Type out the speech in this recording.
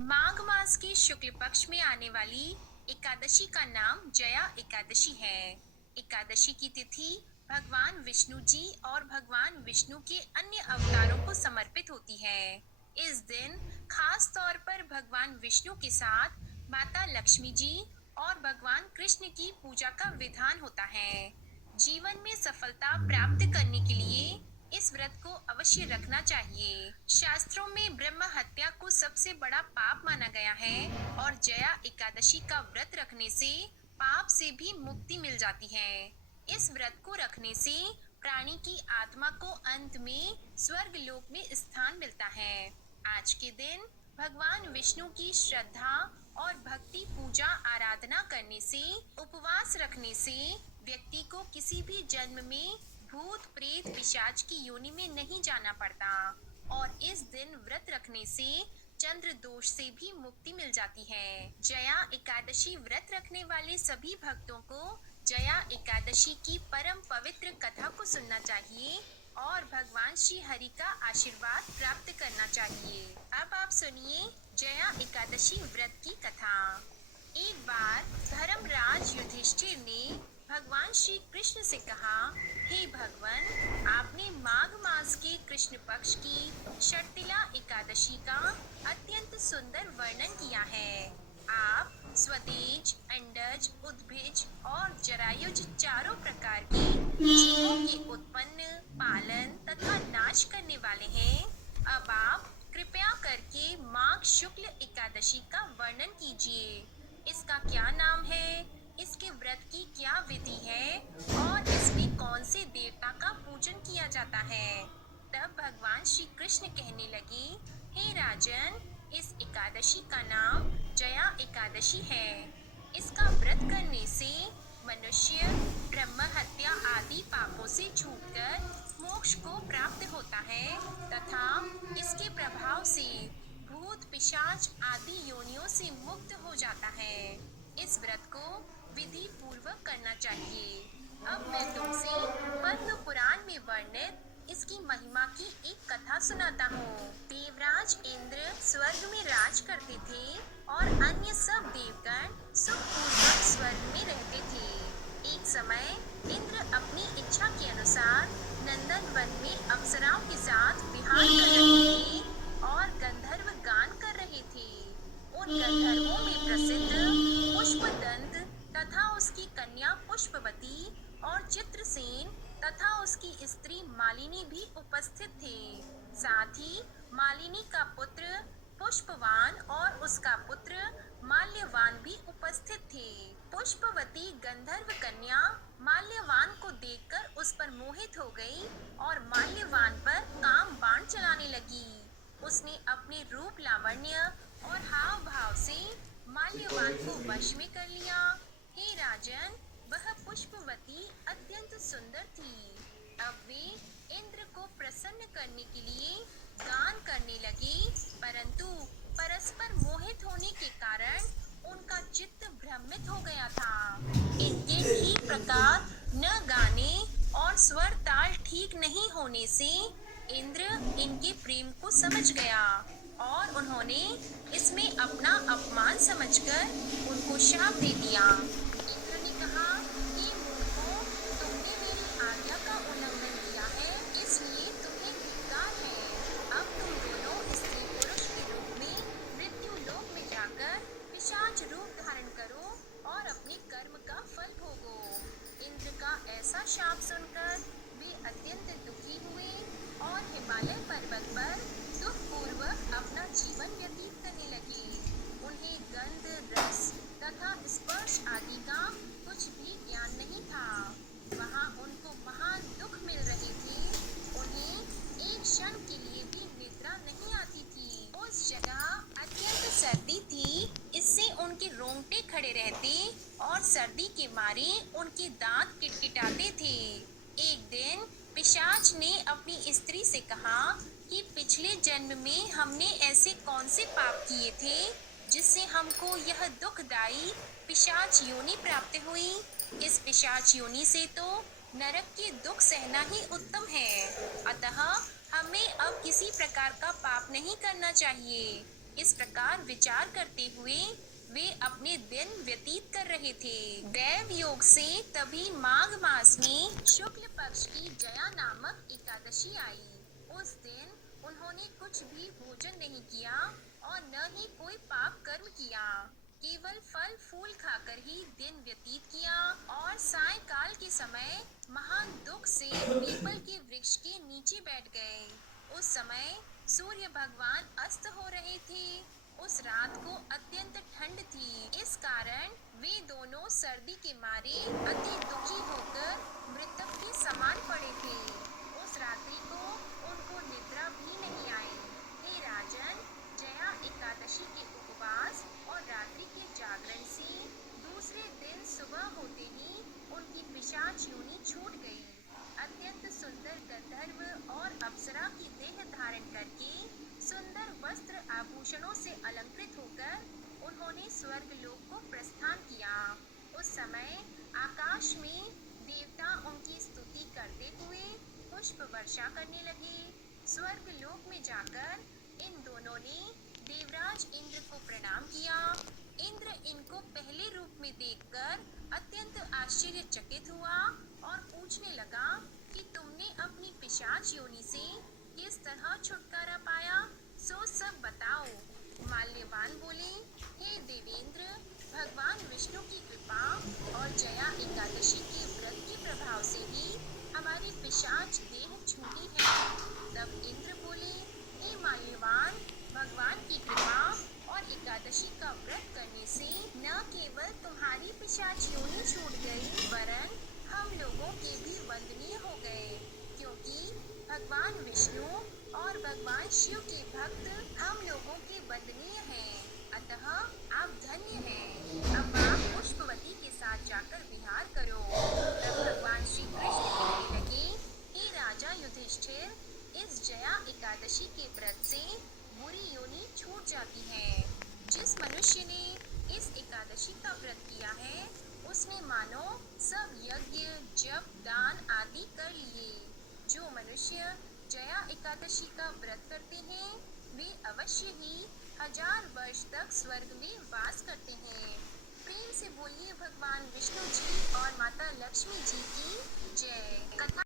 माघ मास के शुक्ल पक्ष में आने वाली एकादशी का नाम जया एकादशी है। एकादशी की तिथि भगवान विष्णु जी और भगवान विष्णु के अन्य अवतारों को समर्पित होती है। इस दिन खास तौर पर भगवान विष्णु के साथ माता लक्ष्मी जी और भगवान कृष्ण की पूजा का विधान होता है। जीवन में सफलता प्राप्त करने के लिए इस व्रत को अवश्य रखना चाहिए। शास्त्रों में ब्रह्म हत्या को सबसे बड़ा पाप माना गया है और जया एकादशी का व्रत रखने से पाप से भी मुक्ति मिल जाती है। इस व्रत को रखने से प्राणी की आत्मा को अंत में स्वर्ग लोक में स्थान मिलता है। आज के दिन भगवान विष्णु की श्रद्धा और भक्ति पूजा आराधना करने से, उपवास रखने से व्यक्ति को किसी भी जन्म में भूत प्रेत पिशाच की योनि में नहीं जाना पड़ता और इस दिन व्रत रखने से चंद्र दोष से भी मुक्ति मिल जाती है। जया एकादशी व्रत रखने वाले सभी भक्तों को जया एकादशी की परम पवित्र कथा को सुनना चाहिए और भगवान श्री हरि का आशीर्वाद प्राप्त करना चाहिए। अब आप सुनिए जया एकादशी व्रत की कथा। एक बार धर्मराज युधिष्ठिर ने भगवान श्री कृष्ण से कहा, हे भगवान, आपने माघ मास के कृष्ण पक्ष की षटतिला एकादशी का अत्यंत सुंदर वर्णन किया है। आप स्वतेज, अंडज, उद्भिज और जरायुज चारों प्रकार के जीवों के उत्पन्न, पालन तथा नाश करने वाले हैं। अब आप कृपया करके माघ शुक्ल एकादशी का वर्णन कीजिए। इसका क्या नाम है, इसके व्रत की क्या विधि है और इसमें कौन से देवता का पूजन किया जाता है। तब भगवान श्री कृष्ण कहने लगे, हे राजन, इस एकादशी का नाम जया एकादशी है। इसका व्रत करने से मनुष्य ब्रह्म हत्या आदि पापों से छूटकर मोक्ष को प्राप्त होता है तथा इसके प्रभाव से भूत पिशाच आदि योनियों से मुक्त हो जाता है। इस व्रत को विधि पूर्वक करना चाहिए। अब मैं तुमसे पद्म पुराण में वर्णित इसकी महिमा की एक कथा सुनाता हूँ। देवराज इंद्र स्वर्ग में राज करते थे और अन्य सब देवगण सुखपूर्वक स्वर्ग में रहते थे। एक समय इंद्र अपनी इच्छा के अनुसार नंदन वन में अप्सराओं के साथ विहार कर रहे थे और गंधर्व गान कर रहे थे। उन गंधर्वों में प्रसिद्ध पुष्पदंत तथा उसकी कन्या पुष्पवती और चित्रसेन तथा उसकी स्त्री मालिनी भी उपस्थित थे। साथ ही मालिनी का पुत्र पुष्पवान और उसका पुत्र माल्यवान भी उपस्थित थे। पुष्पवती गंधर्व कन्या माल्यवान को देखकर उस पर मोहित हो गई और माल्यवान पर काम बाण चलाने लगी। उसने अपने रूप लावण्य और हाव भाव से माल्यवान को वश में कर लिया। हे राजन, वह पुष्पवती अत्यंत सुंदर थी। अब वे इंद्र को प्रसन्न करने के लिए गान करने लगे, परंतु परस्पर मोहित होने के कारण उनका चित्त भ्रमित हो गया था। इनके ठीक प्रकार न गाने और स्वर ताल ठीक नहीं होने से इंद्र इनके प्रेम को समझ गया और उन्होंने इसमें अपना अपमान समझकर उनको शाप दे दिया। इंद्र ने कहा, हे मूर्खों, तुमने मेरी आज्ञा का उल्लंघन किया है, इसलिए तुम्हें धिक्कार है। अब तुम दोनों स्त्री पुरुष के रूप में मृत्यु लोक में जाकर पिशाच रूप धारण करो और अपने कर्म का फल भोगो। इंद्र का ऐसा शाप सुनकर वे अत्यंत दुखी हुए और हिमालय पर्वत पर दुखपूर्वक अपना जीवन व्यतीत करने लगे। उन्हें गंध, रस तथा स्पर्श आदि का कुछ भी ज्ञान नहीं था। वहाँ उनको महान दुख मिल रहे थे। उन्हें एक क्षण के लिए भी निद्रा नहीं आती थी। उस जगह अत्यंत सर्दी थी, इससे उनके रोंगटे खड़े रहते और सर्दी के मारे उनके दांत किटकिटाते थे। एक दिन पिशाच ने अपनी स्त्री से कहा कि पिछले जन्म में हमने ऐसे कौन से पाप किए थे जिससे हमको यह दुखदाई पिशाच योनि प्राप्त हुई। इस पिशाच योनि से तो नरक के दुख सहना ही उत्तम है। अतः हमें अब किसी प्रकार का पाप नहीं करना चाहिए। इस प्रकार विचार करते हुए वे अपने दिन व्यतीत कर रहे थे। दैव योग से तभी माघ मास में शुक्ल पक्ष की जया नामक एकादशी आई। उस दिन उन्होंने कुछ भी भोजन नहीं किया और न ही कोई पाप कर्म किया, केवल फल फूल खाकर ही दिन व्यतीत किया और सायंकाल के समय महान दुख से पीपल के वृक्ष के नीचे बैठ गए। उस समय सूर्य भगवान अस्त हो रहे थे। उस रात को अत्यंत ठंड थी, इस कारण वे दोनों सर्दी के मारे अति दुखी होकर मृतक के समान पड़े थे। उस रात्रि को उनको निद्रा भी नहीं आई। हे राजन, जया एकादशी के उपवास और रात्रि के जागरण से दूसरे दिन सुबह होते ही उनकी पिशाच योनि छूट गई। अत्यंत सुंदर गंधर्व और अप्सरा की देह धारण करके सुंदर वस्त्र आभूषणों से अलंकृत होकर उन्होंने स्वर्ग लोक को प्रस्थान किया। उस समय आकाश में देवता उनकी स्तुति करते हुए पुष्प वर्षा करने लगे। स्वर्ग लोक में जाकर इन दोनों ने देवराज इंद्र को प्रणाम किया। इंद्र इनको पहले रूप में देखकर अत्यंत आश्चर्यचकित हुआ और पूछने लगा कि तुमने अपनी पिशाच योनि से किस तरह छुटकारा पाया, सो सब बताओ। माल्यवान बोले, हे देवेंद्र, भगवान विष्णु की कृपा और जया एकादशी के व्रत के प्रभाव से ही हमारी पिशाच देह छूटी है। तब इंद्र बोले, हे माल्यवान, भगवान की कृपा और एकादशी का व्रत करने से न केवल तुम्हारी पिशाच योनि छूट गई, वरन हम लोगों के भी वंदनीय हो गए, क्योंकि भगवान विष्णु और भगवान शिव के भक्त हम लोगों के वंदनीय हैं। अतः आप धन्य हैं। अब आप पुष्पवती के साथ जाकर विहार करो। तब भगवान श्री कृष्ण कहने लगे, हे राजा युधिष्ठिर, इस जया एकादशी के व्रत से बुरी योनि छूट जाती है। जिस मनुष्य ने इस एकादशी का व्रत किया है, उसने मानो सब यज्ञ जप दान आदि कर लिए। जो मनुष्य जया एकादशी का व्रत करते हैं, वे अवश्य ही 1000 वर्ष तक स्वर्ग में वास करते हैं। प्रेम से बोलिए भगवान विष्णु जी और माता लक्ष्मी जी की जय। कथा